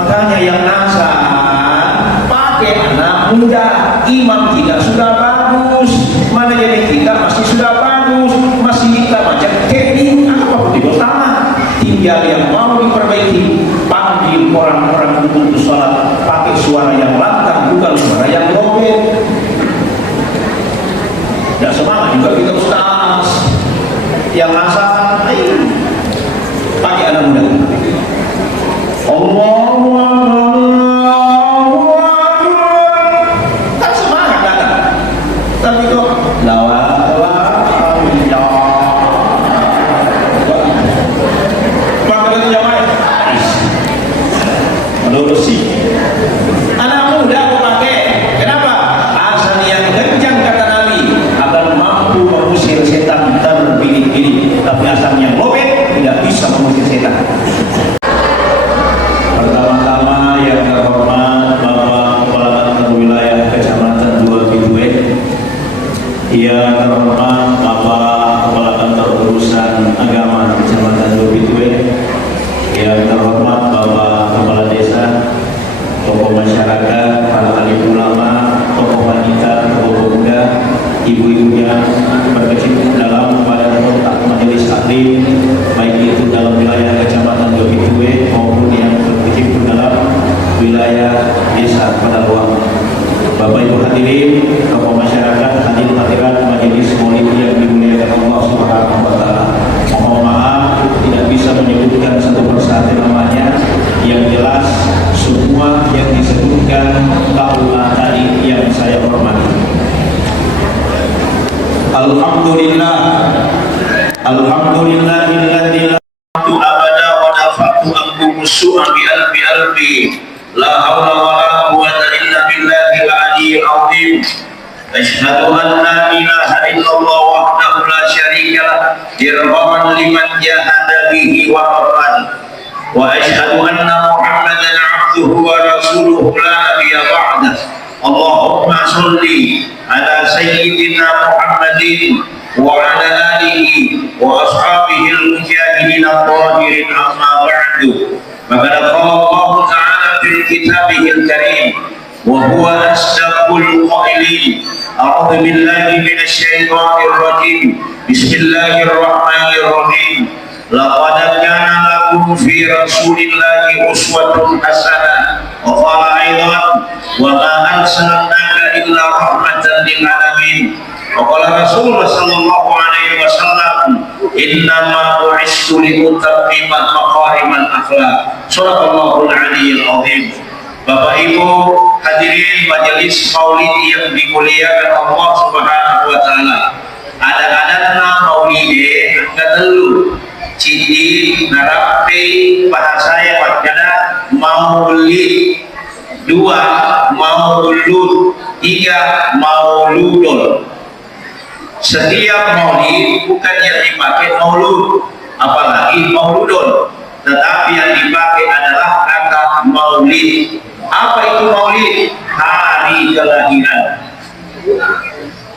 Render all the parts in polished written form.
Makanya yang asal pakai anak muda. Imam kita sudah bagus, mana jadi kita masih sudah bagus, masih kita macam teknik apa pun pertama. Tinggal yang mau diperbaiki, panggil orang-orang untuk sholat pakai suara yang lantang, bukan suara yang robek. Tidak semangat juga kita ustaz yang asal pakai anak muda. Allahu Akbar, kan semangat datang. Tapi kok anak muda aku pakai. Kenapa? Asal yang kencang kata Nabi akan mampu mengusir setan terpilih-pilih. Tapi asal yang lobet tidak bisa mengusir setan. Pertama-tama yang terhormat Bapak Kepala Kantor Wilayah Kecamatan Dua Pituwe, yang terhormat Bapak Kepala Kantor Urusan Agama Kecamatan Dua Pituwe, yang terhormat Bapak Kepala Desa, tokoh masyarakat, para alim ulama, tokoh wanita, tokoh pemuda, ibu-ibunya berkecimpung dalam badan kontak majelis taklim, baik itu dalam wilayah Kecamatan Dua Pituwe maupun yang berkecimpung dalam wilayah desa Padaluang. Bapak Ibu hadirin, tokoh masyarakat, hadirin hadirat majelis maulid yang dimuliakan Allah Subhanahu wa taala. Mohon maaf tidak bisa menyebutkan satu persatu namanya, yang jelas semua yang disebutkan tahulah tadi yang saya hormati. Alhamdulillah, alhamdulillahilladzi la abada wa nafa'tu ankum su'a bi alfi la haula wa la quwwata illa billahil aliyyil azim. Asyhadu an la ilaha illallah wahdahu la syarika lah irhaman liman jahada bihi wa qarran. Wa asyhadu anna Muhammadan abduhu wa rasuluhu la nabiyya ba'dah. Allahumma sholli ala sayyidina Muhammadin wa ala alihi wa ashabihi al-mujahidin al-tahirin amma ba'du. Maka Allah Ta'ala fil kitabihil karim wa huwa asdaqul qailin. A'udzu billahi minasy syaithanir rajim. Bismillahirrahmanirrahim. Laqad kana lakum fi rasulillahi uswatun hasanah. Wa qala aidan wa ma arsalnaka illa rahmatan lil alamin. Wa qala Rasulullah sallallahu alaihi wasallam, innama bu'istu li utammima makarimal akhlaq. Shadaqallahul aliyyil azim. Bapak Ibu hadirin majelis maulid yang dimuliakan Allah Subhanahu wa taala. Ada maulid katelu ciri narapi bahasa yang berkata maulid, dua maulud, tiga mauludul. Setiap maulid bukan yang dipakai maulud, apalagi mauludul, tetapi yang dipakai adalah kata maulid. Apa itu maulid? Hari kelahiran.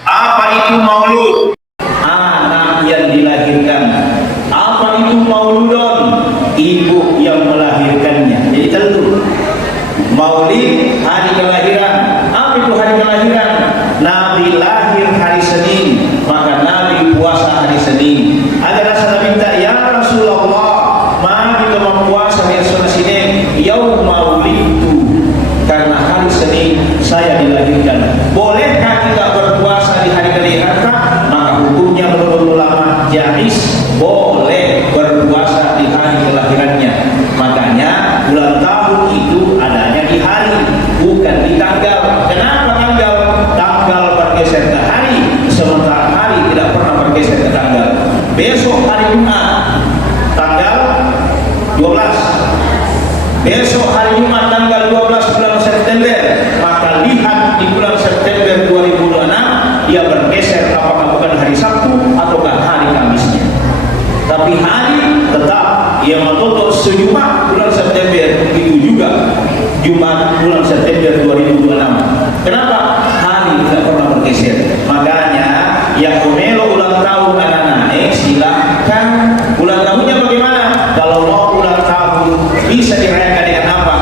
Apa itu maulud? Anak yang dilahirkan. Apa itu mauludun? Ibu yang melahirkannya. Jadi tentu maulid hari kelahiran. Apa itu hari kelahiran? Nabi lahir hari Senin, maka Nabi puasa hari Senin. Ada rasa minta, ya Rasulullah, mari kita mempuasa hari Senin, yaum maulidtu, karena hari Senin saya dilahirkan. Bolehkah kita berpuasa di hari kelahiran? Maka hukumnya menurut ulama jaiz, boleh berpuasa di hari kelahirannya. Makanya ulang tahun itu adanya di hari, bukan di tanggal. Kenapa tanggal? Tanggal bergeser ke hari, sementara hari tidak pernah bergeser ke tanggal. Besok hari Jumat tanggal 12, besok hari Jumat tanggal 12 bulan September, maka lihat di bulan September 2026 dia bergeser apakah bukan hari Sabtu ataukah hari Kamisnya. Tapi hari tetap ia menutup sejumat bulan September, itu juga Jumat bulan September 2026. Kenapa? Hari tidak pernah bergeser. Makanya yang melo ulang tahun anak-anak silahkan. Ulang tahunnya bagaimana? Kalau mau ulang tahun bisa dirayakan dengan apa?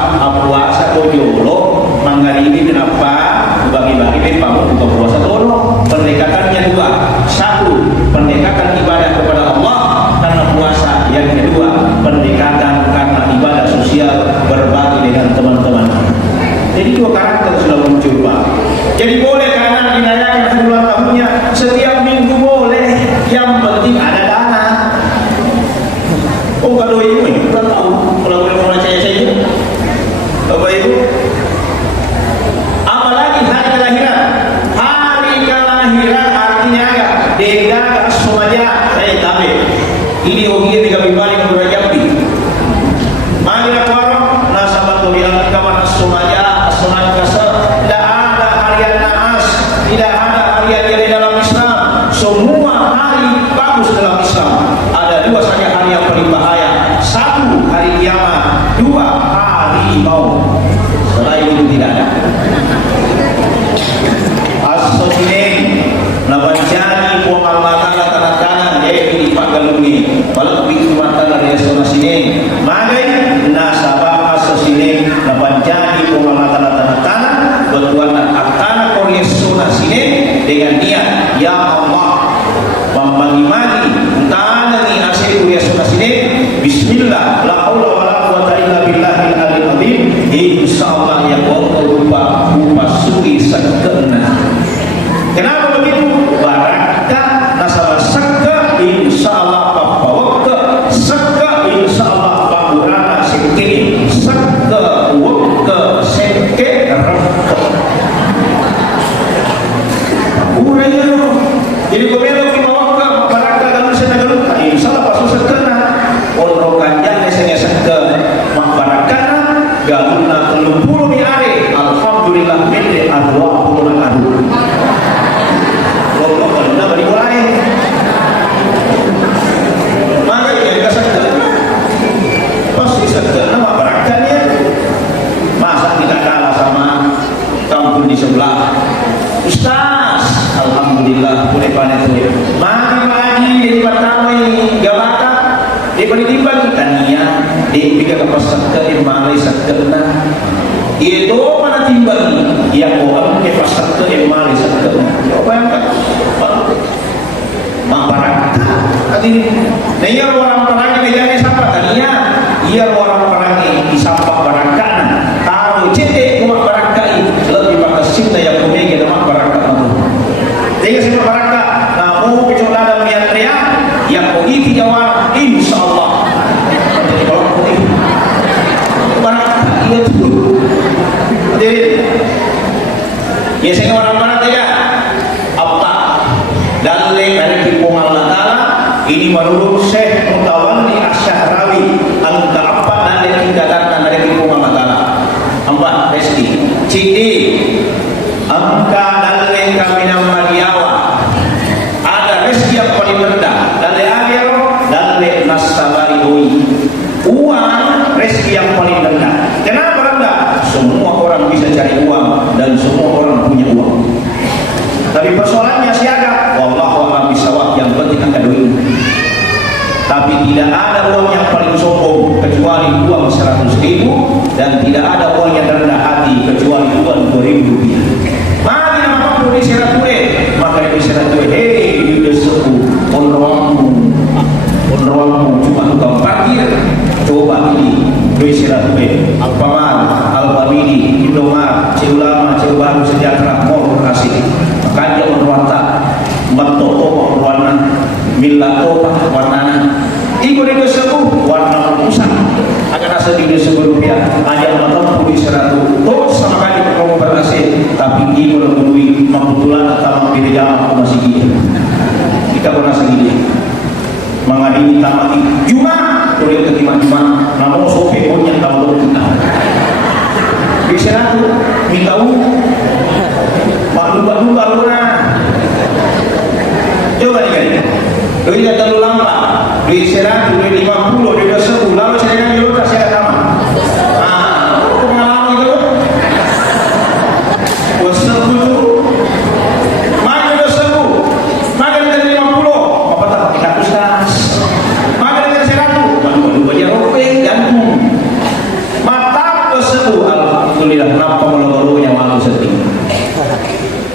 kedua, satu, pendekatan ibadah kepada Allah karena puasa. Yang kedua, pendekatan karena ibadah sosial, berbagi dengan teman-teman. Jadi dua karakter sudah muncul, Pak. Jadi boleh karena dirayakan hari ulang tahunnya setiap minggu boleh, yang penting ada dana. Oh, kalau ibu ini ulang tahun, kalau boleh mau percaya saja, Bapak Ibu. Apalagi hari kelahiran. Hari kelahiran artinya apa? Denda asmaja. Tapi ini ogi tiga balik berjambi. Mari warung nasabat bilang kawan asmaja, asmaja kasar. Tidak ada harian naas, tidak ada harian yang di dalam Islam. Semua hari bagus dalam Islam. Ada dua saja hari yang paling bahaya. Satu, hari kiamat. Dua, hari maut. Selain itu tidak ada. As-Sinin nabanjani po mamatala tanatana di pagalungi walau bikin matala resona sini magai nasabah as-Sinin nabanjani po mamatala tanatana bertuanan akana koresona sini dengan niat ya Allah membagi-bagi entah ni hasil koresona sini bismillah la haula wala quwata illa billahil aliyil azim insyaallah ya Allah rupa suri sakena. Kenapa begitu? Barakah nasabah sakka insyaallah papawakka sakka insyaallah pangurana sekini sakka wakka sekke rakka uraya. Jadi komelo papawakka barakah dalam senagaluk insyaallah pasu sakena onro kanjang nesenya sakka mak barakah galuna 30 mi are alhamdulillah mende arwah puluhan adu. Kalau beri mulai, maka dia sakit. Pasti sakit. Nama berakatnya, masa tidak kalah sama kampung di sebelah. Ustaz, alhamdulillah boleh panen tu. Mari lagi di pertama ini gabatan, di penitipan tania, di tiga kapas sakit, malai sakit na. Itu mana timbang yang orang ke pasar ke malai sakit. Bayangkan. Mamparan tadi dia orang perangnya negara siapa tadinya ia orang perangnya di sampah barangkan tahu cete rumah barangkai lebih pakai cinta yang kumegi rumah barangkan dia semua barangkan namu kecuali ada niat teriak yang begitu jawab insyaallah jadi kalau putih barangkan itu jadi biasanya orang mana tidak apa dan dari hukum Allah Ta'ala ini menurut Syekh Mutawalli Asy-Syahrawi al-Ta'abbad dan dari tindakan dari hukum Allah Ta'ala. Empat, resti citi angka dan kami Mariawa ada resti yang paling rendah dan akhir dan nasabari uang resti yang paling rendah. Kenapa rendah? Semua orang bisa cari uang dan semua orang punya uang. Tapi persoalannya siaga, wallahu a'lam bishawab, yang penting ada duit. Tapi tidak ada uang yang paling sombong kecuali uang 100.000 dan tidak ada uang yang rendah hati kecuali uang 2.000 rupiah. Mari nama perlu disyarat gue, maka disyarat gue, hei yuda sepu, onroangmu cuma tukang parkir. Coba ini duit syarat gue, Alfamart, Alfamidi, Indomart, Ceulama, Ceubaru, Sejahtera, Mall, Bekasi. Makanya warna matoto warna milato warna ikut itu sebuah warna pusat akan rasa di rupiah aja malam pun 100 oh sama kali kamu berhasil tapi ini melalui mamputulan atau mampir jamaah masih gini kita pernah segini mengadili tamati cuma boleh ketimah cuma namun sope punya kalau kita bisa minta maklum baluna coba nih duit yang terlalu lama duit 100, duit 50, duit 10 lalu saya kan juga saya sama pengalaman itu wasal itu maka duit 10 maka duit 50 apa tak kita ustaz maka duit 100 waduh banyak rupeng gantung mata tersebut alhamdulillah kenapa malu-malunya malu sedih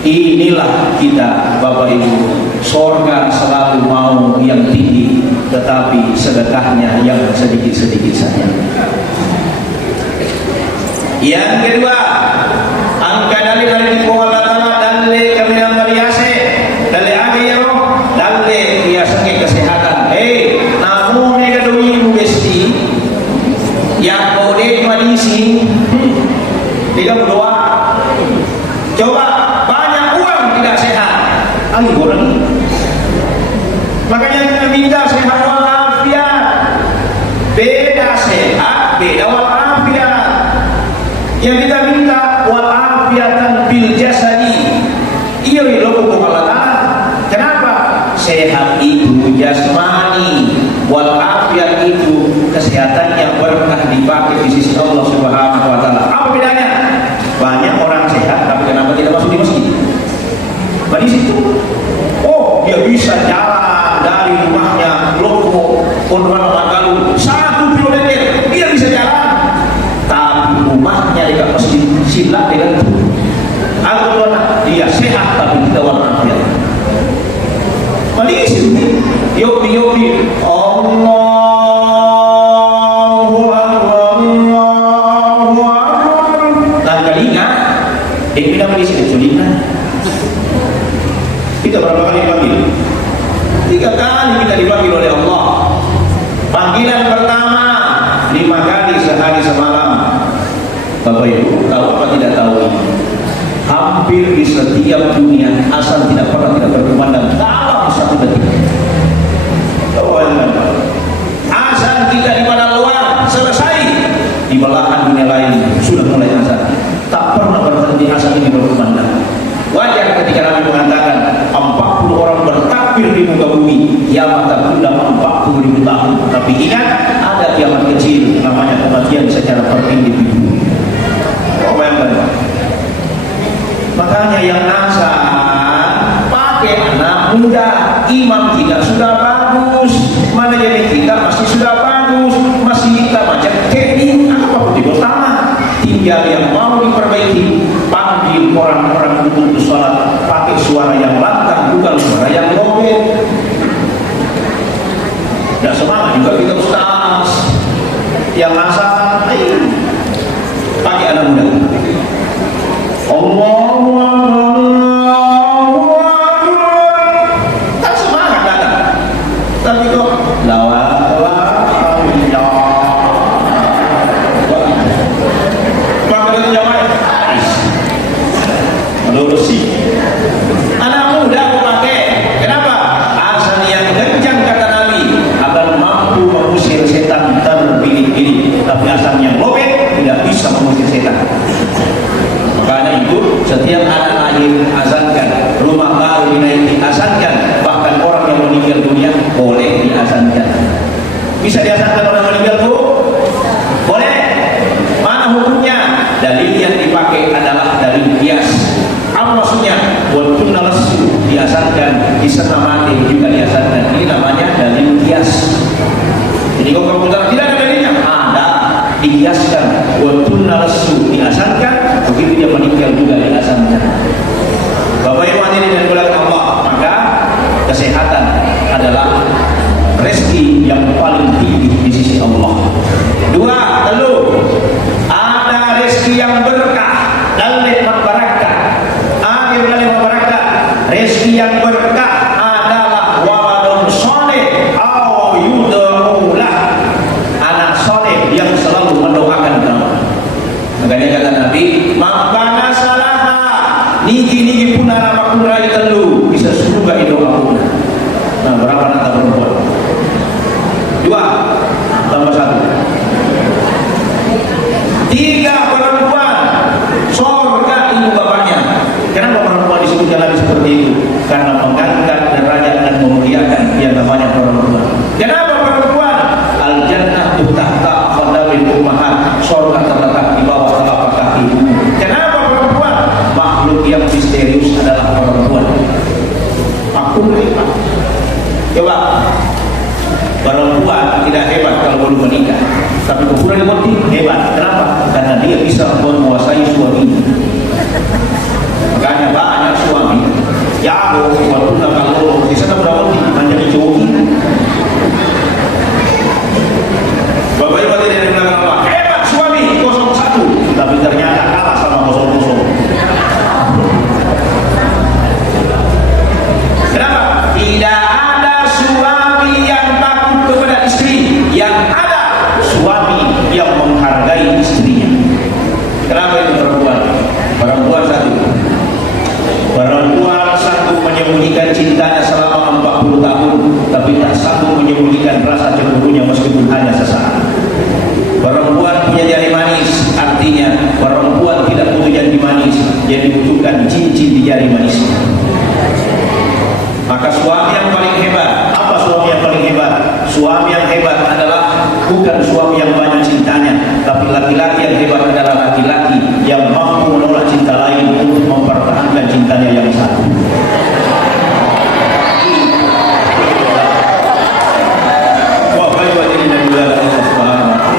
Inilah kita Bapak Ibu, sorga selalu mau yang tinggi, tetapi sedekahnya yang sedikit-sedikit saja. Yang kedua, angka dalil dari Allah Ta'ala dalil kami yang meriase dalil akhir dalil biasa kesehatan. Namun mereka doi ibu besti yang kode madisi dia berdoa, coba banyak uang tidak sehat, orang. Makanya kita minta sehat walafiat. Beda sehat, beda walafiat. Yang kita minta walafiatan bil jasadi. Iya loh Allah. Kenapa? Sehat itu jasmani, walafiat itu kesehatan yang berkah dipakai di sisi Allah Subhanahu wa taala. Apa bedanya? Banyak orang sehat tapi kenapa tidak masuk di masjid? Di situ. Oh, dia bisa jalan dari rumahnya Loko Konrano Magalu 1 kilometer, dia bisa jalan. Tapi rumahnya dekat masjid silap dengan itu. Aku dia sehat tapi tidak walafiat. Di sini, yobi Allahu Akbar, Allahu Akbar. Dan telinga, bilang di sini telinga. Kita berapa kali dipanggil? 3 kali kita dipanggil oleh Allah. Panggilan pertama 5 kali sehari semalam. Bapak Ibu tahu apa tidak tahu ini? Hampir di setiap dunia asal tidak pernah tidak berkumandang dalam 1 detik. Asal kita di mana luar selesai, di belahan dunia lain sudah mulai asal. Tak pernah berhenti asal ini berkumandang. Wajar ketika Nabi mengatakan 40 orang bertakbir di muka bumi, kiamat sudah 40.000 tahun. Tapi ingat, ada kiamat kecil namanya kematian secara per individu. Makanya yang asal pakai anak muda, imam kita sudah bagus, mana jadi kita masih sudah bagus, masih kita macam kering, apa pun tidak sama. Tinggal yang mau diperbaiki, panggil orang-orang untuk sholat pakai suara yang lantang, bukan suara yang lobet. Tidak semangat juga kita ustaz yang asal pakai anak muda. Allahu Akbar, Allahu Akbar. Tak semangat datang. Tapi kok lawan anak muda aku pakai. Kenapa? Asal yang kencang kata Nabi akan mampu mengusir setan terpilih-pilih. Tapi asal yang lobet tidak bisa mengusir setan. Makanya itu setiap anak lahir azankan, rumah baru dinaiki azankan, bahkan orang yang meninggal dunia boleh diazankan. Bisa diazankan orang meninggal bu? Boleh. Mana hukumnya? Dalil yang dipakai adalah dalil kias. Apa maksudnya? Walaupun nalesu diazankan, diserta mati juga diazankan. Ini namanya dalil kias. Jadi kalau kamu tidak ada dalilnya, ada dikiaskan. Walaupun nalesu diazankan, begitu dia meninggal juga diazankan. Bapak Ibu hadirin dan dimuliakan Allah, maka kesehatan adalah rezeki yang paling tinggi di sisi Allah. 2, ada rezeki yang berkah dan nikmat barakah. Rezeki yang berkah adalah waladun soleh au yudaulah, anak soleh yang selalu mendoakan kamu. Makanya kata Nabi, makana salaha niki pun nama kurai telu bisa surga itu aku. Nah, berapa anak perempuan? 2 tambah 1. 3 perempuan surga ibu bapaknya. Kenapa perempuan disebutkan Nabi seperti itu? Karena mengangkat derajat dan memuliakan yang namanya perempuan. Kenapa perempuan? Al-jannah tahta aqdamil ummahat, surga terletak di bawah telapak kaki ibu. Kenapa perempuan? Makhluk yang misterius adalah perempuan. Aku hebat. Coba, perempuan tidak hebat kalau belum menikah, tapi kemudian hebat. Kenapa? Karena dia bisa menguasai suaminya. Makanya banyak suami kalau waktu kalau di sana berapa di menjadi joki. Bapak Ibu tidak dibilang apa? Hebat suami 01, tapi ternyata kalah sama 00. Kenapa? Tidak ada suami yang takut kepada istri, yang ada suami yang menghargai istrinya. Kenapa itu perempuan? Perempuan satu menyembunyikan cintanya selama 40 tahun, tapi tak sanggup menyembunyikan rasa cemburunya meskipun hanya sesaat. Perempuan punya jari manis, artinya perempuan tidak butuh janji manis, yang dibutuhkan cincin di jari manisnya. Maka suami yang paling hebat, apa suami yang paling hebat? Suami yang hebat adalah bukan suami yang banyak cintanya, tapi laki-laki yang hebat adalah laki-laki yang mampu menolak cinta lain untuk mempertahankan cintanya yang satu. Wah, baik ini dan juga Allah Subhanahu wa taala.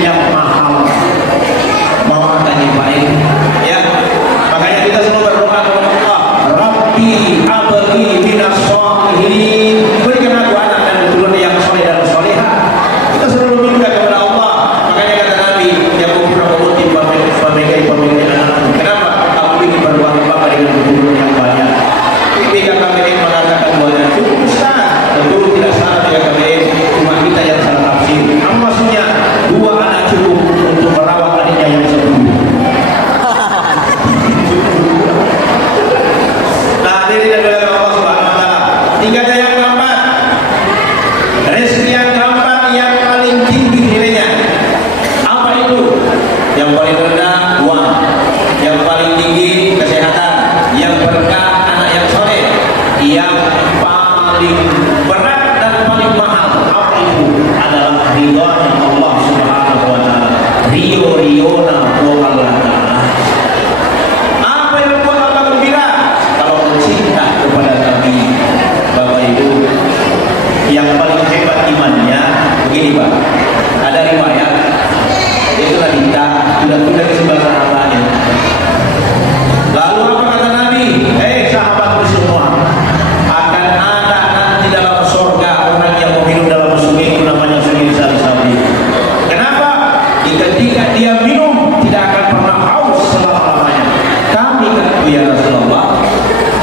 yang mahal. Mau katanya baik, ya. Makanya kita selalu berdoa kepada Allah, Rabbi abli minas sholihin, berikan aku anak dan keturunan yang soleh dan solehah. Kita selalu minta kepada Allah. Makanya kata Nabi, yang memperoleh pemilik anak. Kenapa? Aku ingin berdoa kepada dengan keturunan yang banyak. Ketika KBM mengatakan bahwa cukup besar, tentu tidak salah ya KBM, cuma kita yang salah tafsir. Apa maksudnya? 2 anak cukup untuk merawat adiknya yang 10. Nah, ini adalah Allah Subhanahu wa taala. Tingkat yang keempat, rezeki yang keempat yang paling tinggi nilainya. Apa itu? Yang paling rendah uang, yang paling tinggi kesehatan, yang berkah anak yang soleh, yang paling berat dan paling mahal. Apa itu? Adalah ridha Allah Subhanahu wa taala. Rio-riona Allah taala. Apa yang membuat Allah gembira? Kalau cinta kepada Nabi. Bapak Ibu, yang paling hebat imannya begini Pak. Ada riwayat, itu wanita sudah di sebelah sahabatnya. Lalu apa kata Nabi? Sahabatku semua, akan ada nanti dalam surga orang yang meminum dalam sungai itu namanya sungai Salsabil. Kenapa? Ketika dia minum tidak akan pernah haus selama-lamanya. Kami kata ya Rasulullah,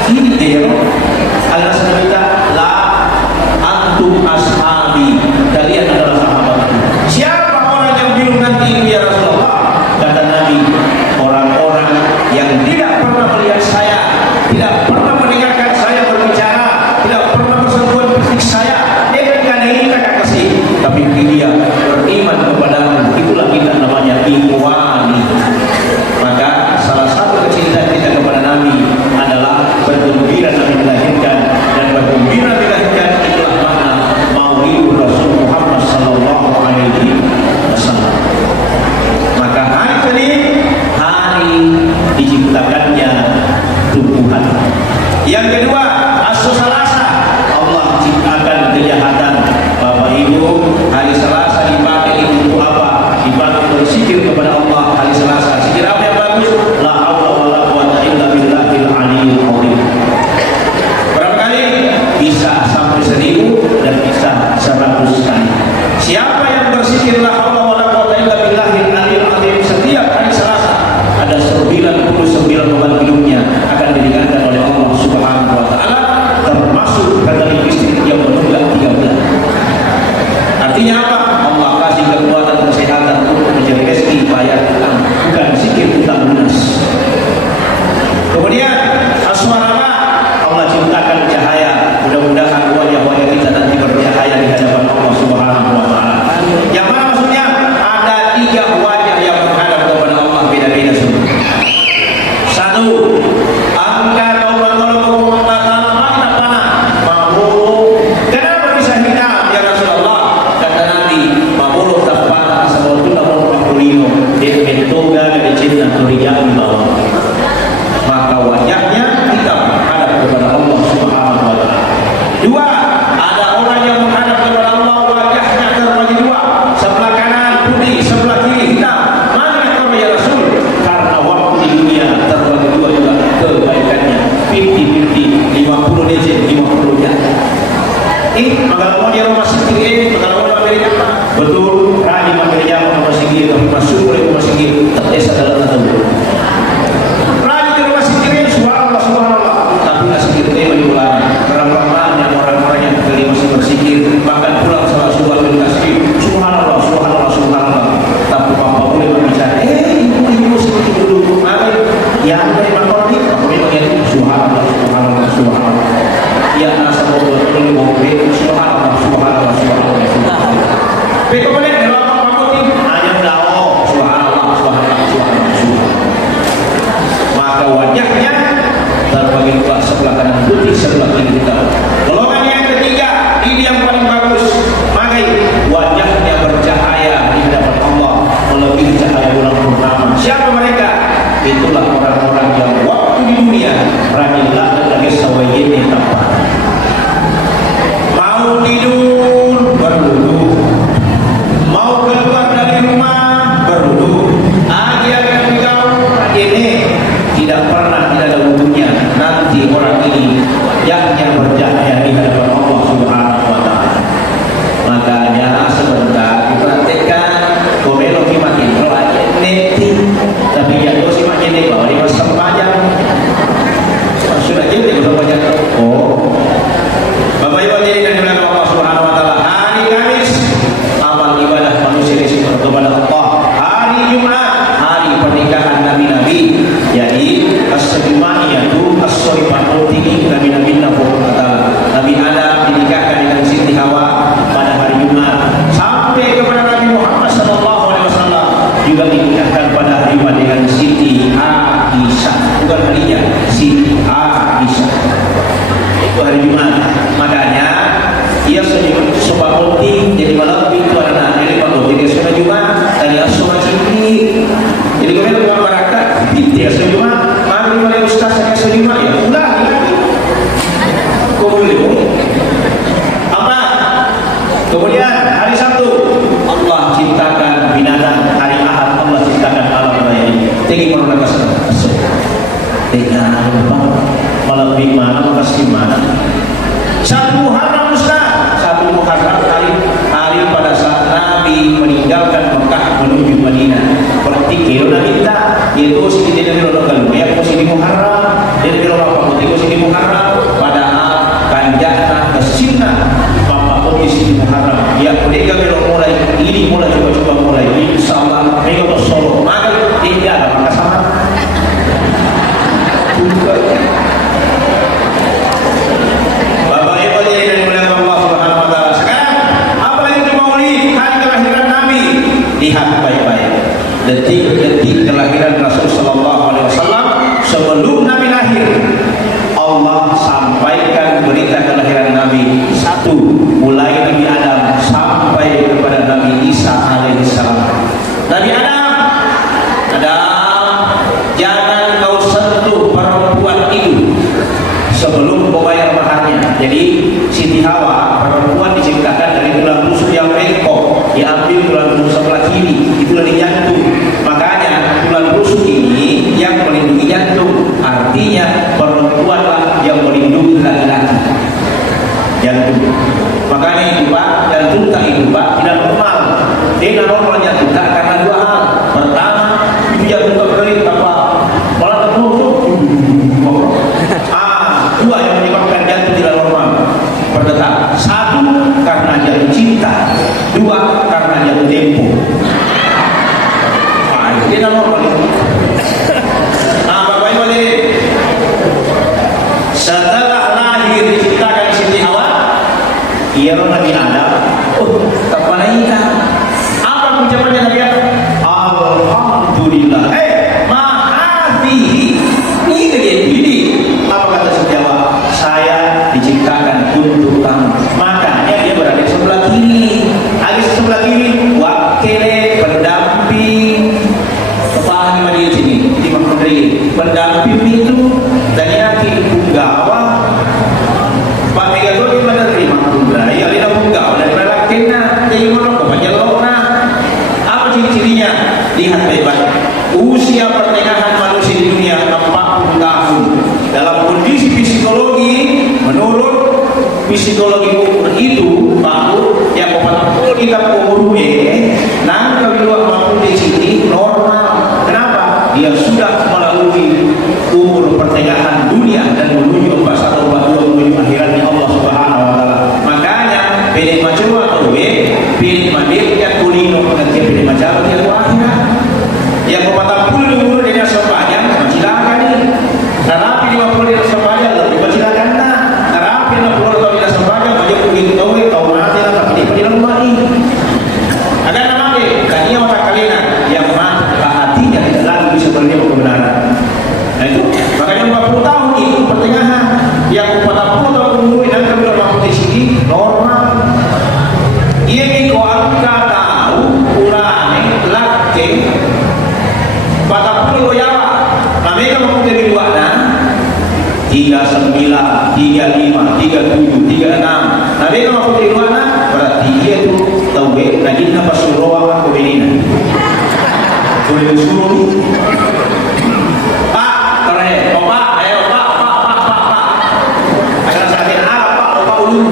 ini dia alasan kita la antum ashabi, kalian adalah sahabatku. Siapa orang yang minum nanti ya Rasulullah? Kata Nabi, orang-orang yang tidak pernah melihat saya, tidak pernah mendengarkan saya berbicara, tidak pernah bersentuhan fisik saya, bukan ini kakak kasih, tapi dia beriman kepadamu. Itulah kita namanya ikhwani. Maka salah satu kecintaan kita kepada Nabi adalah bergembira Nabi dilahirkan, dan bergembira dilahirkan itulah makna Maulidur Rasul Muhammad sallallahu alaihi wasallam. Maka hari ini hari diciptakannya tumbuhan. Yang kedua, as-Selasa, Allah ciptakan kejahatan. Bapak Ibu, hari Selasa dipakai untuk apa? Dipakai berzikir kepada Allah. Hari Selasa, zikir apa yang bagus? La haula wala quwwata illa billahil aliyyil azim. Berapa kali? Bisa sampai 1000 dan bisa 100 kali. Siapa yang berzikir la haula wala quwwata illa billahil aliyyil azim setiap hari Selasa, ada 99 obat minumnya akan diringankan oleh Allah Subhanahu wa taala, termasuk dari istri yang menunggak 3 bulan. Artinya apa? Allah kasih kekuatan kesehatan untuk mencari rezeki, bayar utang, bukan zikir utang lunas. Kemudian aswarama, Allah ciptakan cahaya. Mudah-mudahan wajah-wajah kita nanti bercahaya di hadapan Allah Subhanahu wa taala. Yang mana maksudnya? Ada 3 wajah yang menghadap kepada Allah, beda-beda semua. 1, angka kenapa bisa hitam ya Rasulullah? Kata Nabi, mabulu tapana sabotuna murmahulino toga dari cinta turiang bawah. Maka wajahnya hitam menghadap kepada Allah Subhanahu wa taala. 2, ada orang yang menghadap kepada Allah, wajahnya terbagi 2, sebelah kanan putih, sebelah kiri hitam. Mana yang kamu ya Rasul? Karena waktu di dunia terbagi 2 juga kebaikannya 50-50, 50 DC, 50 ya. Kalau mau di rumah sendiri, kalau mau Amerika, betul, rajin Amerika mau sendiri, tapi masuk oleh rumah sendiri, tertes adalah tahu. Rajin di rumah sendiri, subhanallah, subhanallah, tapi nggak sendiri tema di bulan. Ramai orang-orang yang kali masih bersikir, bahkan pulang salah subuh kasih, subhanallah, subhanallah, subhanallah. Tapi bapak boleh berbicara, ibu seperti dulu, ya ada yang makonik, aku memang yang subhanallah, subhanallah, subhanallah. Ya nasa bodoh ini mau subhanallah, subhanallah, subhanallah, subhanallah. Beko boleh kalau apa makonik, hanya dao, subhanallah, subhanallah, subhanallah, subhanallah. juga dinikahkan pada hari dengan Siti Aisyah, bukan harinya, Siti Aisyah. Itu hari Jumat. Makanya ia sebab penting jadi malam itu anak ini kalau jadi sholat Jumat dan ya sholat Jumat. Jadi kalau kita buat barakat, dia sholat Jumat, mari mulai ustaz saya sholat Jumat ya. Udah. Apa? Kemudian hari Sabtu Allah ciptakan binatang, hari Ahad Allah ciptakan alam raya ini. Tinggi mana kasih? Dengan malam bima kasih mana? Satu Muharram Ustaz, satu Muharram hari pada saat Nabi meninggalkan Mekah menuju Madinah. Berarti kilo Nabi minta itu sini dia bilang kalau ya posisi Muharram, dia bilang apa putih posisi Muharram padahal kanjana kesina apa posisi Muharram. Ya mereka bilang mulai ini mulai coba-coba mulai insyaallah mereka bersolo maka tidak ada maka sama. Lihat baik-baik detik-detik kelahiran Rasul Sallallahu Alaihi Wasallam. Sebelum Nabi lahir, Allah sampaikan berita kelahiran Nabi satu, mulai Nabi Adam sampai kepada Nabi Isa alaihissalam. Nabi Adam, jangan kau sentuh perempuan itu sebelum kau bayar maharnya. Jadi Siti Hawa perempuan diciptakan dari tulang rusuk yang bengkok, diambil tulang rusuk sebelah kiri, itu dari jantung. Makanya tulang rusuk ini yang melindungi jantung, artinya perempuanlah yang melindungi laki-laki. Jantung. Makanya itu Pak, jantung tak itu Pak tidak normal. Dia normal jantung tak karena dua hal. Pertama, itu jantung terkering apa? Malah tertutup. Dua yang menyebabkan jantung tidak normal berdetak. Satu karena jatuh cinta, dua karena jatuh tempo. Itu tidak normal itu. Bapak Ibu hadirin, setelah lahir diciptakan Siti Hawa, ia Nabi Adam. Tak pernah apa ucapannya Nabi Adam? Alhamdulillah. Ma'afihi. Ini apa kata Siti Hawa? Saya diciptakan untuk kamu. Makanya dia berada di sebelah kiri. Ada sebelah kiri wakil pendamping. Kepala di sini di Menteri pendamping itu dan yakin punggawa Pak Megawati menerima punggawa ya lina punggawa dan melakina jadi mana kepanjalona. Apa ciri-cirinya? Lihat baik-baik. Usia pertengahan manusia di dunia 40 tahun. Dalam kondisi psikologi, menurut psikologi umur itu baru yang 40 kita umurnya nah kalau 50 di sini normal. Kenapa? Dia sudah melalui umur pertengahan dunia dan menuju 41 menuju akhiratnya Allah Subhanahu wa taala. Makanya pilih macam atau pilih mandiri yang kulino nanti pilih macam yang akhirat. Yang 40 di umur dia sepanjang silakan ini. Terapi 50 dia sepanjang lebih silakan nah. Terapi 60 tahun dia sepanjang aja begitu tahu nanti tapi dia tidak mati. Ada nama dia tadinya mata kalian yang hatinya tidak lagi bisa menerima kebenaran. Nah itu makanya 40 tahun itu pertengahan. Yang 40 tahun umur dan kalau 50 di sini normal. Ini kau angkat tahu kurang laki 40 yawa. Mereka mempunyai dua nah 39, 35, 37, 36. Mereka mempunyai dua nah berarti dia itu tahu lagi apa suruh aku ini. Boleh suruh Pak, keren, Pak, ayo Pak. Akan sakit Pak ulu.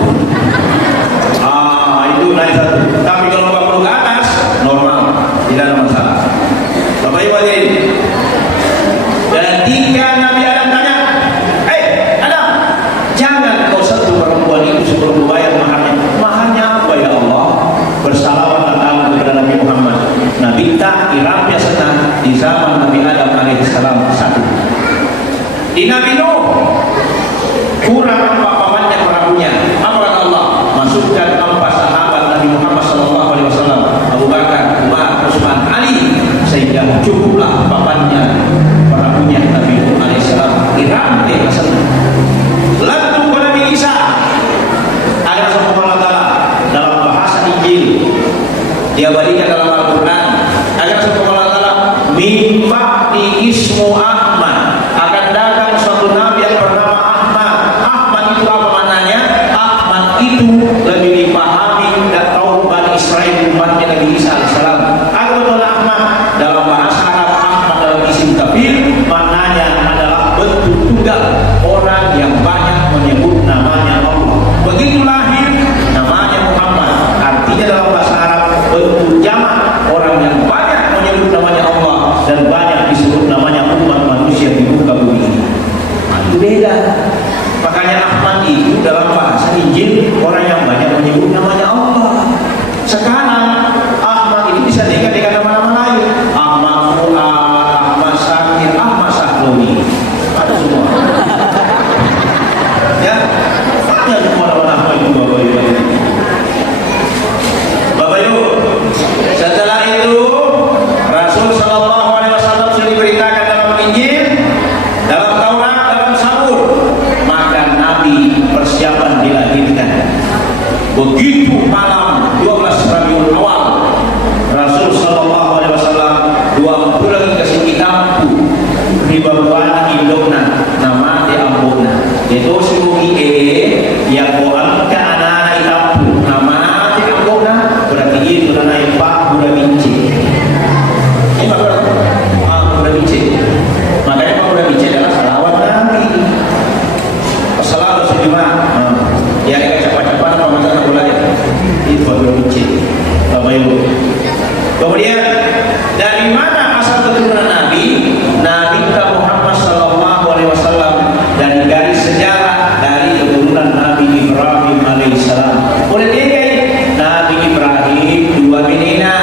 Itu naik satu. Tapi kalau 40 ke atas normal, tidak ada masalah. Bapak Ibu hadirin. Ketika Nabi Adam tanya, Adam, jangan kau sentuh perempuan itu sebelum bayar maharnya. Maharnya apa ya Allah? Bersalawat kepada Nabi Muhammad. Nabi tak iramnya senang di zaman Nabi Adam alaihissalam satu. Di Nabi Nuh kurang pamannya perahunya. Apa kata Allah? Masukkan 4 sahabat Nabi Muhammad sallallahu alaihi wasallam, Abu Bakar, Umar, Utsman, Ali. dari mana asal keturunan Nabi? Nabi kita Muhammad sallallahu alaihi wasallam dari garis sejarah dari keturunan Nabi Ibrahim alaihissalam. Oleh dia Nabi Ibrahim dua bininya,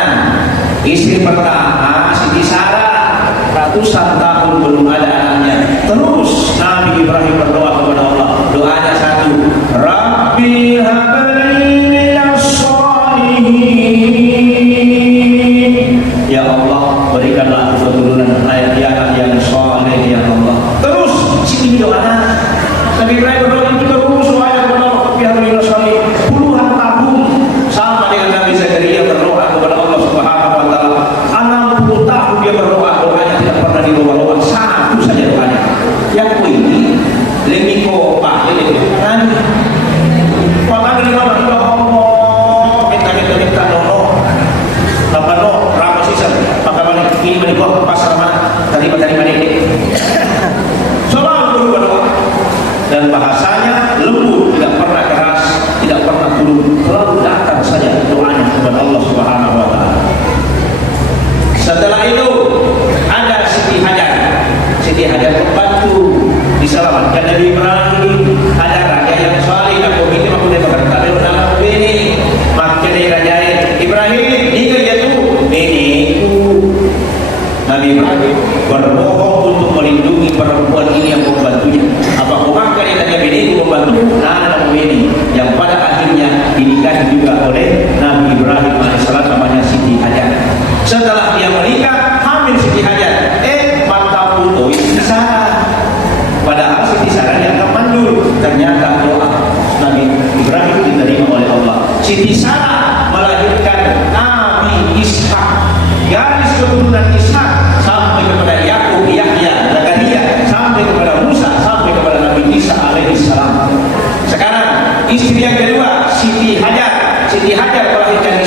istri pertama Siti Sarah, ratusan tahun belum ada anaknya. Terus Nabi Ibrahim berdoa kepada Allah. Doanya satu, Rabbi habli minas sholihin. Ya Allah, berikanlah keturunan anak yang soleh ya Allah. Terus sini doa Nabi Ibrahim berdoa itu terus doanya kepada Allah. Rabbi habli minas sholihin. Puluhan tahun sama dengan Nabi Zakaria berdoa kepada Allah Subhanahu wa taala. 60 tahun dia berdoa, doanya tidak pernah dirubah-rubah. Satu saja doanya. Yang ini lebih kopak ini kan kopak ini mana ya Allah minta dono apa no berapa sisa maka mana ini mana gua pasar mana tadi mana ini selalu berdoa dan bahasanya lembut, tidak pernah keras, tidak pernah turun, selalu datang saja doanya kepada Allah Subhanahu wa taala. Setelah itu ada Siti Hajar. Siti Hajar membantu diselamatkan Nabi Ibrahim. Ada raja yang saleh dan begitu aku dia berkata dalam ini makanya raja Ibrahim ini dia tu ini Nabi Ibrahim berbohong untuk melindungi perempuan ini yang membantunya. Apa bukankah dia tanya bini membantu anak ini yang pada akhirnya dinikahi juga oleh Nabi Ibrahim alaihissalam namanya Siti Hajar. Setelah dia menikah hamil Siti Hajar, mata putu Siti Sarah. Padahal Siti Sarah yang mandul. Ternyata doa Nabi Ibrahim diterima oleh Allah. Siti Sarah melahirkan Nabi Ishak. Garis keturunan Ishak sampai kepada Yakub, Yahya, Zakaria, sampai kepada Musa, sampai kepada Nabi Isa alaihissalam. Sekarang istri yang kedua Siti Hajar. Siti Hajar melahirkan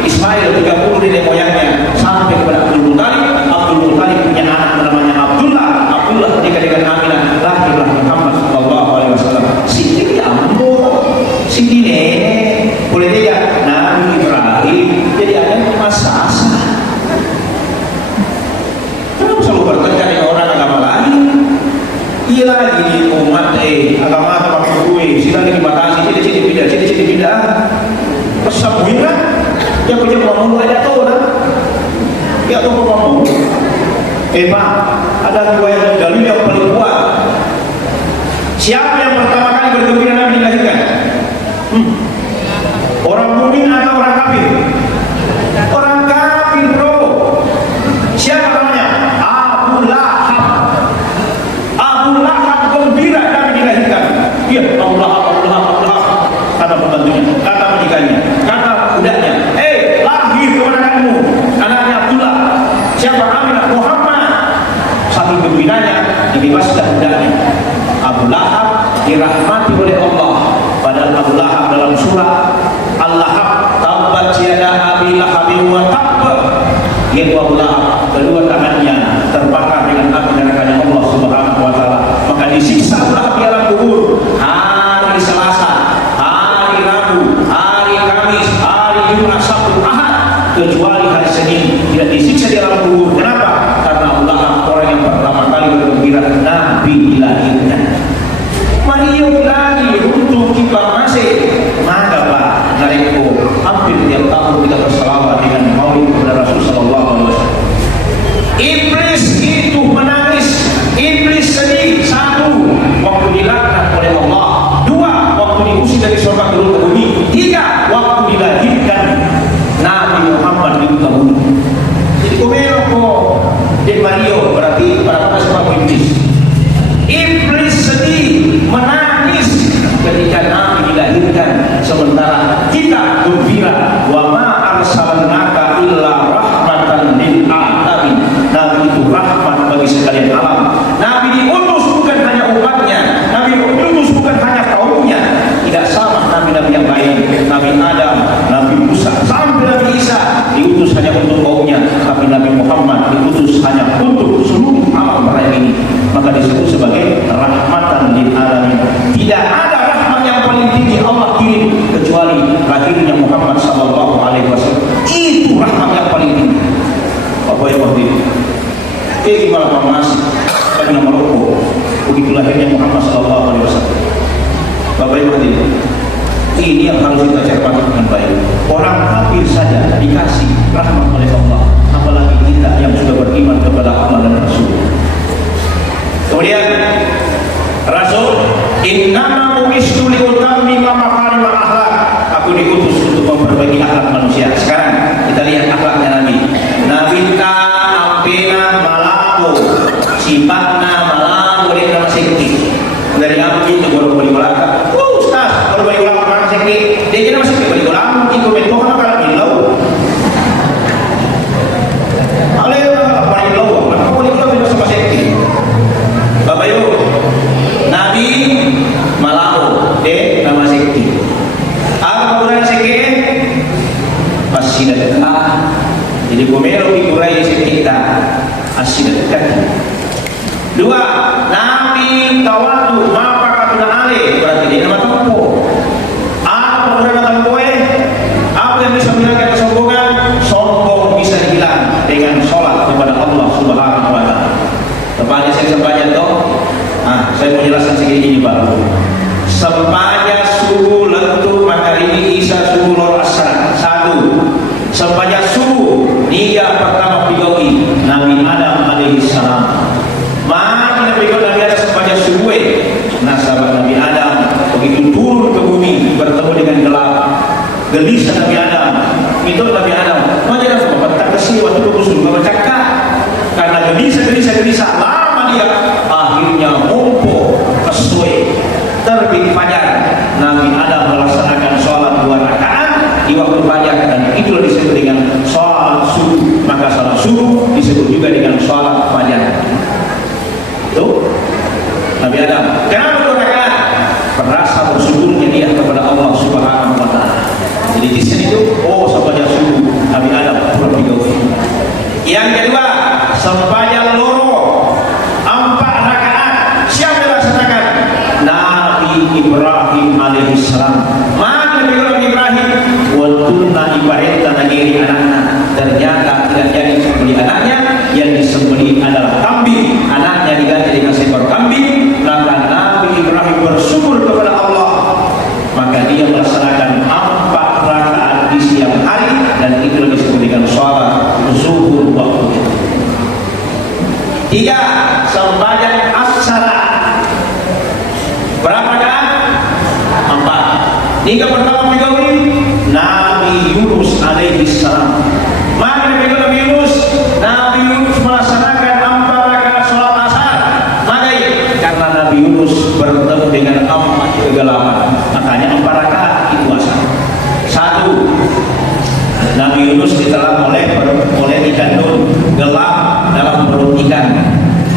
Ismail 30 nenek moyangnya sampai kepada Abdul Muttalib. Abdul Muttalib punya anak namanya Abdullah. Abdullah menikah dengan Aminah, lahirlah Muhammad sallallahu alaihi wasallam. Siti ambo, Siti nenek, boleh tidak Nabi Ibrahim jadi ada masa asa. Kenapa selalu bertengkar dengan orang agama lain? Iya lagi di umat agama pakai kue, silakan dibatasi, ciri-ciri pindah. Pesabuin kan? Yang punya pembangun ada tahu kan? Ya tahu pembangun. Pak, ada dua yang dalil yang paling kuat. Siapa yang pertama kali bergembira Nabi dilahirkan? Orang mukmin atau orang kafir? Orang kafir bro. Siapa namanya? Abu Lahab. Abu Lahab gembira Nabi dilahirkan. Iya, Abu Lahab. Kata pembantunya, kata majikannya, kata budaknya, lahir kepada kamu anaknya Abdullah. Siapa? Aminah, Muhammad. Saking gembiranya dibebaskan budaknya. Abu Lahab dirahmati oleh Allah. Padahal Abu Lahab dalam surah Al-Lahab, tabbat yada abi lahabin wa tabb. Yaitu Abu Lahab, kedua tangannya terbakar dengan api nerakanya Allah Subhanahu wa taala. Maka disiksa Abu Lahab di alam kubur hari Selasa, hari Rabu, hari Kamis, hari Jumat, Sabtu, Ahad, kecuali hari Senin tidak disiksa di alam kubur. Kenapa? Karena Abu Lahab orang yang pertama kali bergembira Nabi dilahirkan. Mario lagi untuk kita masih maka Pak Nareko hampir tiap tahun kita berselawat dengan maulid kepada Rasul sallallahu alaihi wasallam. Iblis itu menangis, iblis sedih. Satu, waktu dilaknat oleh Allah. Dua, waktu diusir dari surga turun ke bumi. Tiga, waktu dilahirkan Nabi Muhammad di muka bumi. Jadi komelo kok di Mario berarti para sebab iblis. Iblis sedih, menangis ketika Nabi dilahirkan, sementara kita gembira. Wa ma arsalnaka illa rahmatan lil alamin. Nabi itu rahmat bagi sekalian alam. Nabi diutus bukan hanya umatnya, Nabi diutus bukan hanya kaumnya. Tidak sama nabi-nabi yang lain, Nabi Adam, Nabi Musa, sampai Nabi Isa diutus hanya untuk kaumnya, tapi Nabi Muhammad diutus hanya untuk seluruh alam raya ini. Maka disebut sebagai rahmatan lil alamin. kepala farmasi, karena merokok. Begitu lahirnya Muhammad SAW. Bapak Ibu hadirin, ini yang harus kita cermati dengan baik. Orang kafir saja dikasih rahmat oleh Allah, apalagi kita yang sudah beriman kepada Allah dan Rasul. Kemudian Rasul, innama bu'istu liutammima makarimah akhlak. Aku diutus untuk memperbaiki akhlak manusia. Sekarang kita lihat akhlaknya Nabi. Nabi ka ampina malaku, sifatna malaku dari nama sekti. Dari Nabi itu baru balik belakang. Ustaz, baru balik belakang orang sekti. Dia jadi masih balik belakang. Ikut mentor nak kalau bilau. Alih balik bilau. Maka balik bilau itu sama sekti. Bapak Ibu, Nabi Malau de nama sekti. Apa ukuran sekti? Masih dekat. Jadi komero ukuran sekti kita masih dekat. Dua, Nabi tawadu maka katuna ale, berarti dia nama tempo. Apa ukuran tempo? Apa yang bisa menghilangkan kesombongan? Sombong bisa hilang dengan sholat kepada Allah Subhanahu wa Ta'ala. Tepatnya saya sebanyak toh. Saya mau jelaskan segini Pak. Sempanya subuh lentuk matahari Isa subuh lor asar. Satu. Sempanya subuh dia pertama pigoki Nabi Adam alaihissalam. Maka Nabi Adam sempanya subuh. Nah sahabat Nabi Adam begitu turun ke bumi bertemu dengan gelap. Gelisah Nabi Adam. Itu Nabi Adam. Mau jangan sempat tak kesih waktu berkusul bercakap. Karena gelisah lama dia akhirnya mumpuk kesuai terbit fajar. Nabi Adam melaksanakan sholat 2 rakaat di waktu fajar dan itu disebut dengan sholat subuh. Maka sholat subuh disebut juga dengan sholat fajar. Itu Nabi Adam. Kenapa 2 rakaat? Merasa bersyukurnya dia kepada Allah Subhanahu wa Ta'ala. Jadi di sini itu sampainya subuh Nabi Adam bertiga. Yang kedua, sampainya loro 4 rakaat. Siapa yang laksanakan? Nabi Ibrahim alaihissalam. Maka Nabi Ibrahim walaupun ibaratkan negeri anaknya ternyata tidak jadi sembelih anaknya, yang disembelih adalah kambing. Anaknya diganti dengan seekor kambing. Maka Nabi Ibrahim bersyukur kepada Allah. Maka dia melaksanakan 4 rakaat di siang hari dan itu disebut dengan sholat zuhur waktu itu. 3. Sembahyang asyara. Berapa rakaat? 4. 3 pertama Nabi Nabi Yunus alaihissalam. Maka Nabi Yunus melaksanakan 4 rakaat sholat asar. Maka karena Nabi Yunus bertemu dengan 4 kegelapan, makanya 4 rakaat itu asar. 1. Nabi Yunus ditelan oleh ikan nun, gelap dalam perut ikan,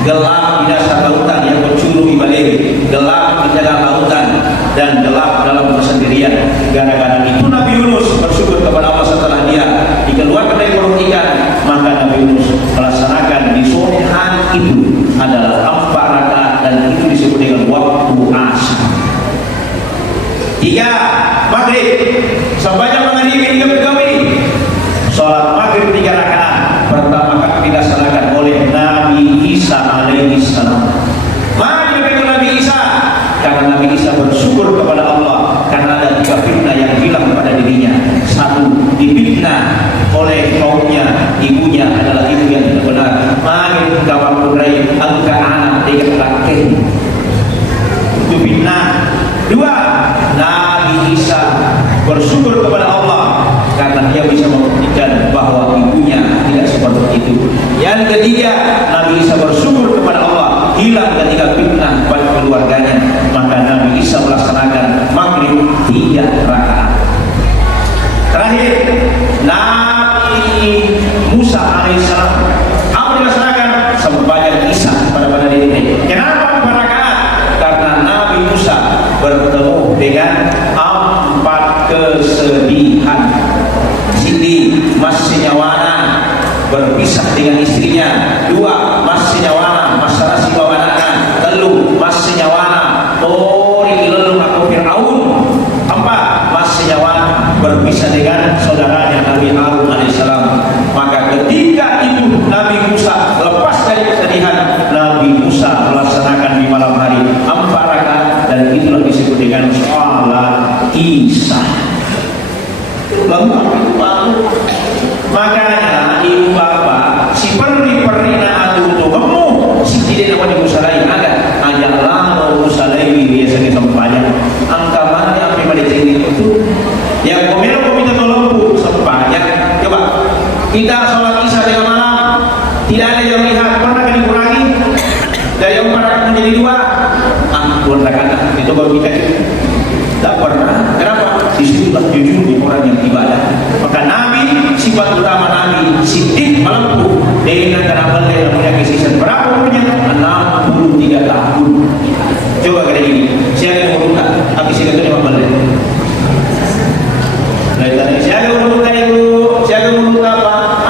gelap di dasar lautan yang bercuru balik, gelap di dalam lautan dan gelap dalam kesendirian. Gara-gara itu Nabi Yunus bersyukur kepada Allah setelah dia dikeluarkan dari perut ikan. Maka Nabi Yunus melaksanakan di sore hari itu adalah 4 rakaat dan itu disebut dengan waktu asar. 3. Maghrib. Sebanyak maghrib 3 bergawi. Sholat maghrib 3 rakaat. Pertama kali dilaksanakan oleh Nabi Isa alaihissalam. Maka Nabi Isa, karena Nabi Isa bersyukur kepada Allah karena ada 3 fitnah yang hilang pada dirinya. 1. Difitnah oleh kaumnya, ibunya adalah ibu yang tidak benar. Maka kawan kurai angka anak dengan laki. Itu fitnah. 2. Nabi Isa bersyukur kepada Allah karena dia bisa membuktikan bahwa ibunya tidak seperti itu. Yang ketiga, Nabi Isa bersyukur kepada Allah hilang ketika fitnah pada keluarganya. Maka Nabi Isa melaksanakan maghrib 3 rakaat. Terakhir, Nabi Musa alaihissalam apa dilaksanakan? Sembahyang Isa pada diri. Kenapa 4 rakaat? Karena Nabi Musa bertemu dengan 4 kesedihan. Siti masih nyawana berpisah dengan istrinya. 2. Masih nyawana masalah si bawa anaknya. 3. Masih nyawana tori lelung aku Fir'aun. 4. Masih nyawana berpisah dengan saudaranya Nabi Harun alaihissalam. Maka ketika itu Nabi Musa lepas dari Tidak ada yang lihat, pernah kan dikurangi dari 4 menjadi 2. Tuhan rakaat itu baru kita tidak pernah. Kenapa? Disitulah jujurnya orang yang ibadah. Maka Nabi, sifat utama Nabi siddiq melempuh dengan terapan yang punya kesisan berapa umurnya? 63 tahun. Coba kali ini siapa yang membuka habis itu 15 menit. Siapa yang membuka itu? Siapa yang membuka apa?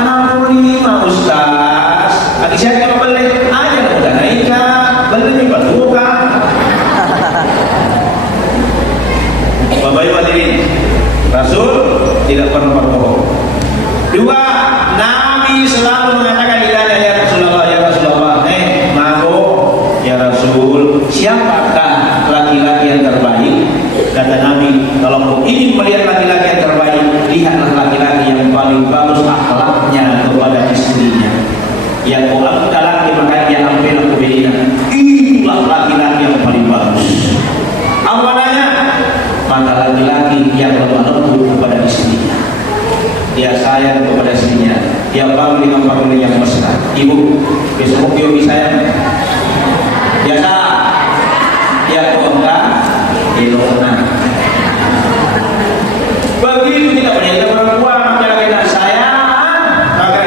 65 Ustaz. Habis siapa yang membuka? Aja udah naik beli buka. Bapak Ibu hadirin, Rasul tidak pernah berbohong. 2, Nabi selalu mengatakan ditanya, ya Rasulullah, maaf ya Rasul, siapakah laki-laki yang terbaik? Kata Nabi, kalau kau ingin melihat laki-laki yang terbaik, lihatlah laki-laki yang paling bagus akhlaknya kepada istrinya. Yang kau laki-laki maka dia hampir kubedina. Itulah laki-laki yang paling bagus. Awalannya, maka laki-laki yang lemah lembut kepada istrinya, dia sayang kepada istrinya, dia bangun dengan panggilan yang mesra. Ibu, besok Yogi sayang, biasa, dia kok enggak, elokna. Begitu tidak punya perempuan, maka kita sayang, maka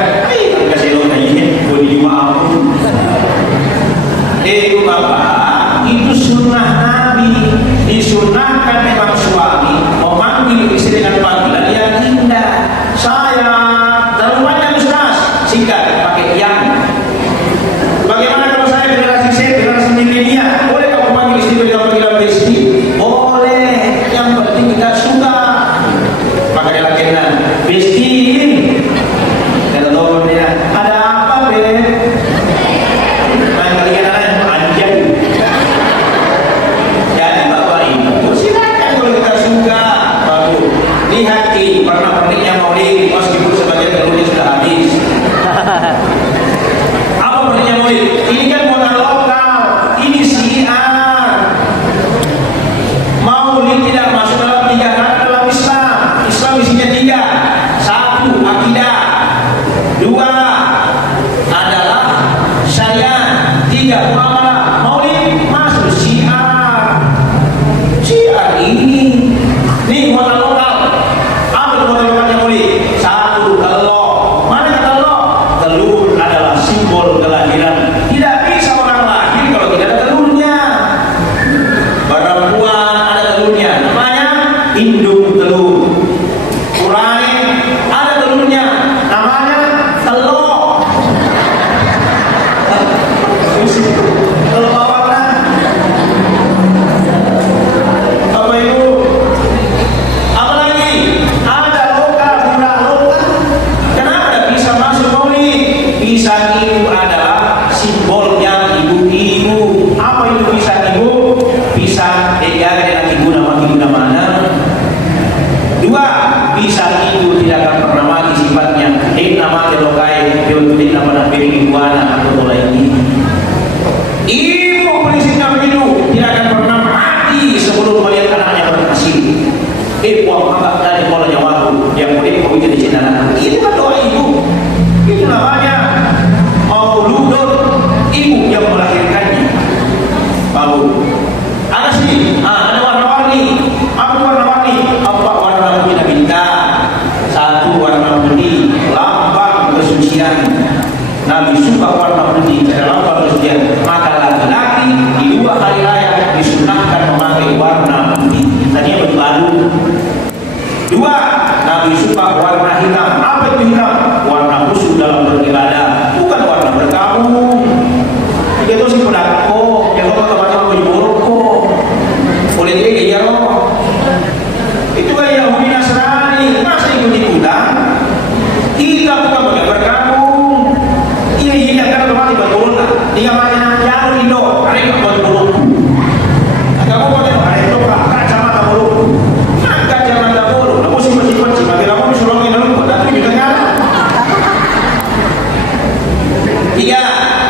kasih elokna ini, boleh dimaafkan. Ibu bapak, itu sunnah Nabi. Disunahkan memang suami memanggil istri dengan panggilan yang indah. Saya terlalu banyak Ustaz, singkat pakai yang. Bagaimana kalau saya generasi milenial, boleh kamu panggil istri dengan panggilan besti? Boleh, yang penting kita suka. Maka dia lakukan besti. Kata temannya, ada apa Beb? Kalian anjay. Lihat di pernah-pernahnya Maulid, meskipun sebagian telurnya sudah habis. Apa pernahnya Maulid? Ini kan modal lokal, ini syiar. Maulid tidak masuk dalam 3 hal dalam Islam. Islam isinya 3. 1, akidah. 2, adalah syariat. 3, muamalah. Maulid masuk syiar. Syiar ini modal lokal. Satu, telur. Mana telur? Telur adalah simbol kelahiran. Tidak bisa orang lahir kalau tidak ada telurnya. Perempuan ada telurnya, namanya induk telur. Urai ada telurnya, namanya telur. Telur apa? Apa itu? Pisang ibu adalah simbolnya ibu-ibu. Apa itu pisang ibu? Pisang dengan ibu nama mana? 2, pisang ibu tidak akan pernah mati sifatnya. Nama telokai, dia nama nabi ibu anak atau lain. Ibu prinsipnya begitu, tidak akan pernah mati sebelum melihat anaknya berhasil. Buang abang dari polanya waktu yang boleh kau jadi cinta. Itu kan doa ibu. Itu namanya mauludun, ibu yang melahirkannya. Maulud. Ada sih, ada warna-warni. Apa warna-warni? Apa warna putih bintang? 1, warna putih, lambang kesucian. Nabi suka warna putih, ada lambang kesucian. Maka laki-laki di 2 hari raya disunahkan memakai warna putih. Tadinya berbalu. 2, Nabi suka warna hitam. Apa itu hitam? Warna khusyuk dalam beribadah, bukan warna berkabung. Itu sih pedako, yang kau kata berborko. Boleh jadi ya loh. Itu kan Yahudi Nasrani, masa ikut-ikutan? Kita bukan pakai berkabung. Ini kan kemarin berborko. Dia macam yang Indo, mereka berborko. Kamu pakai mereka kacamata borko. Kacamata borko, kamu simpan-simpan, bagi kamu disulungin dulu, tapi di tengah. 3,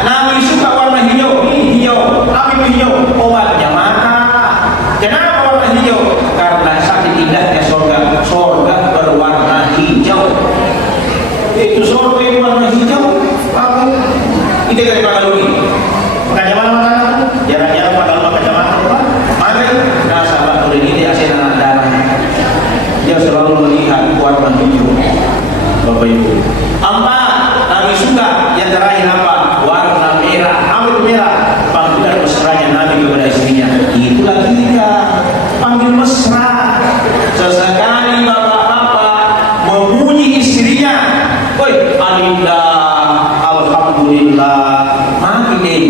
Nabi suka warna hijau. Ini hijau. Apa itu hijau? Obatnya mana? Kenapa warna hijau? Karena saking indahnya surga. Surga berwarna hijau. Itu surga yang warna hijau. Apa? Itu dari Pakalungi. Makanya mana-mana jarang-jarang pakai kacamata apa? Maka nah sahabat Nuri ini asal darah. Dia selalu melihat warna hijau. Bapak Ibu. Nabi suka yang terakhir apa? Warna merah, ambil merah. Panggilan mesranya Nabi kepada istrinya. Itulah kita panggil mesra. Sesekali bapak-bapak memuji istrinya. Woi, Adinda, alhamdulillah. Makin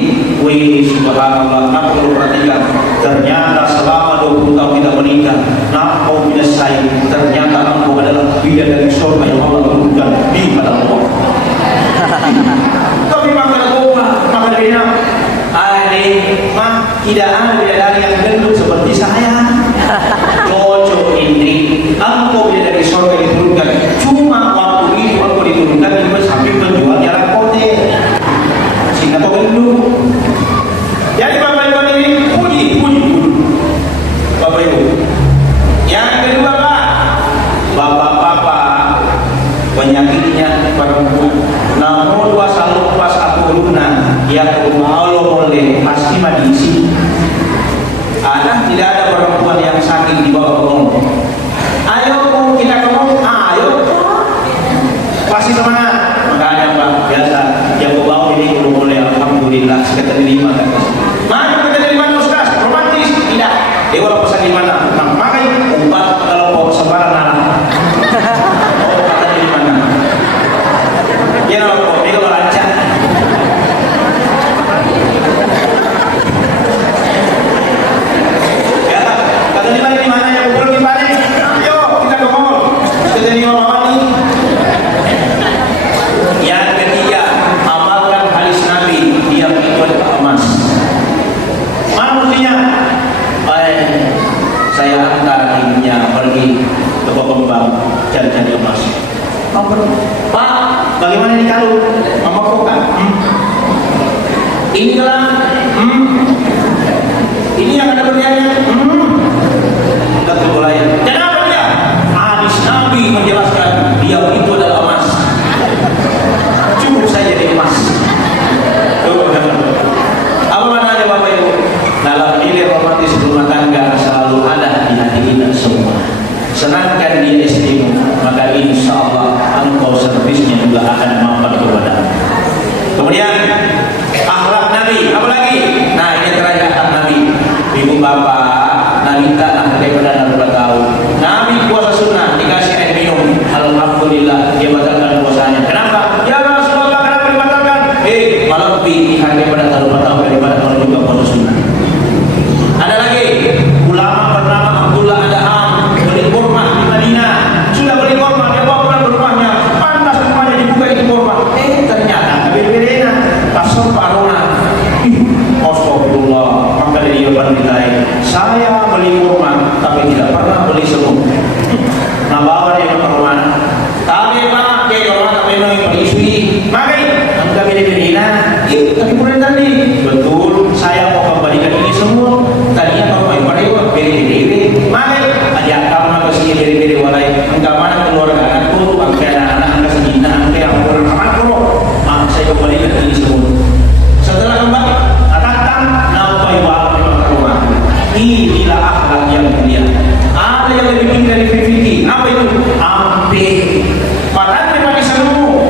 wih, subhanallah. Kenapa perlu perhatikan? Ternyata selama 20 tahun kita menikah, nah kau bila saya ternyata engkau adalah bidadari surga yang Allah turunkan di pada Allah. Tapi makan gua, makan bina. Adik, mah tidak ada bidadari yang gendut seperti saya. Cocok ini, engkau bidadari surga yang diturunkan. Cuma waktu ini engkau diturunkan juga sambil menjual jarak kote. Sehingga kau gendut. Jadi bapak ibu ini puji. Bapak ibu. Yang kedua Pak, bapak-bapak penyakitnya perempuan. Namun wasallu pas aku guna ya Allah boleh pasti madisi. Tidak ada perempuan yang sakit di bawah ngomong. Ayo kita ngomong, ayo. Pasti semangat. Makanya Pak biasa yang bawa ini belum boleh alhamdulillah kita terima kan. Mana kita terima Ustaz? Romantis tidak. Dewa pesan di mana? Nah, makanya ubat kalau mau sebarang anak. Oh, kata di mana? Ya kok dia kalau lancar. Ya, kata di mana yang belum di mana? Ayo kita ke mall. Kita di mana nih? Yang ketiga, amalkan hadis Nabi yang itu adalah emas. Manusia, saya antar ibunya pergi ke Pembang cari-cari emas. Pak, bagaimana ini kalung? Mama kok kan? Ini gelang? Ini yang ada berliannya? Tidak terboleh. Kenapa dia? Hadis Nabi menjelaskan dia itu adalah emas. Cukup saja di emas. Apa maknanya Bapak Ibu? Dalam nilai romantis rumah tangga selalu ada di hati kita semua. Senangkan dia istrimu, maka insya Allah engkau servisnya juga akan mampat kepada. Kemudian akhlak Nabi, apa lagi? Nah ini terakhir akhlak Nabi. Ibu bapak, Nabi tak nak daripada Nabi tahu. Nabi puasa sunnah dikasih air minum, alhamdulillah dia batalkan puasanya. Kenapa? Ya Rasulullah kenapa dibatalkan? Malah lebih daripada tahu daripada kalau juga puasa sunnah. Ada lagi ulama bernama Abdullah Adham beli kurma di Madinah. Sudah beli kurma, dia bawa pulang ke rumahnya. Pantas rumahnya dibuka itu kurma. Ternyata berbeda. Pasal parona. Astagfirullah. Maka dia bernilai. Saya beli kurma, tapi tidak pernah beli semut. Nah bawa dia ke rumah. Tapi Pak, dia ke rumah tapi memang berisi. Makanya kami beda-beda. Tapi kemudian tadi betul saya mau kembalikan ini semua. Tadinya kalau main pada itu beda-beda. Makanya ada kamu ke sini beda-beda walai. Engkau mana keluarga anakku, angkai anak-anak, angkai sejina, angkai ampun anakku. Saya kembalikan ini semua. Setelah kembali, datang nampai bawa memang ke rumah. Inilah akhlak yang mulia. Ada yang lebih tinggi dari fikih. Apa itu? Ampe. Patah bagi seluruh.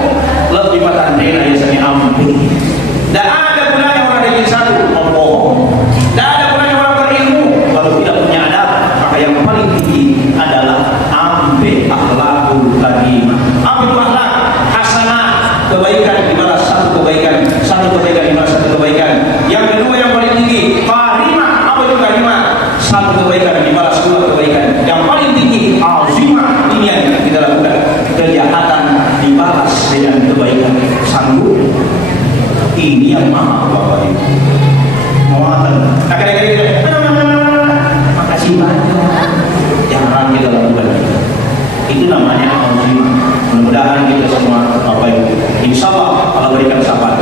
Lebih patah dena yang sami ampe. Dan ada pula yang orang dari satu ngomong. Dan ada pula yang orang berilmu. Kalau tidak punya adab, maka yang paling tinggi adalah ampe akhlakul karimah. Apa itu akhlak? Hasanah, kebaikan dibalas satu kebaikan dibalas satu kebaikan. Yang kedua yang paling tinggi karimah. Apa itu karimah? Satu kebaikan dibalas dua kebaikan. Yang paling tinggi azimah. Ini yang kita lakukan. Kejahatan dibalas dengan kebaikan. Sanggup. Ini yang maha Bapak Ibu. Mohon makasih banyak. Jangan kita lakukan itu namanya azimah. Mudah-mudahan kita semua Bapak Ibu insya Allah Allah berikan sahabat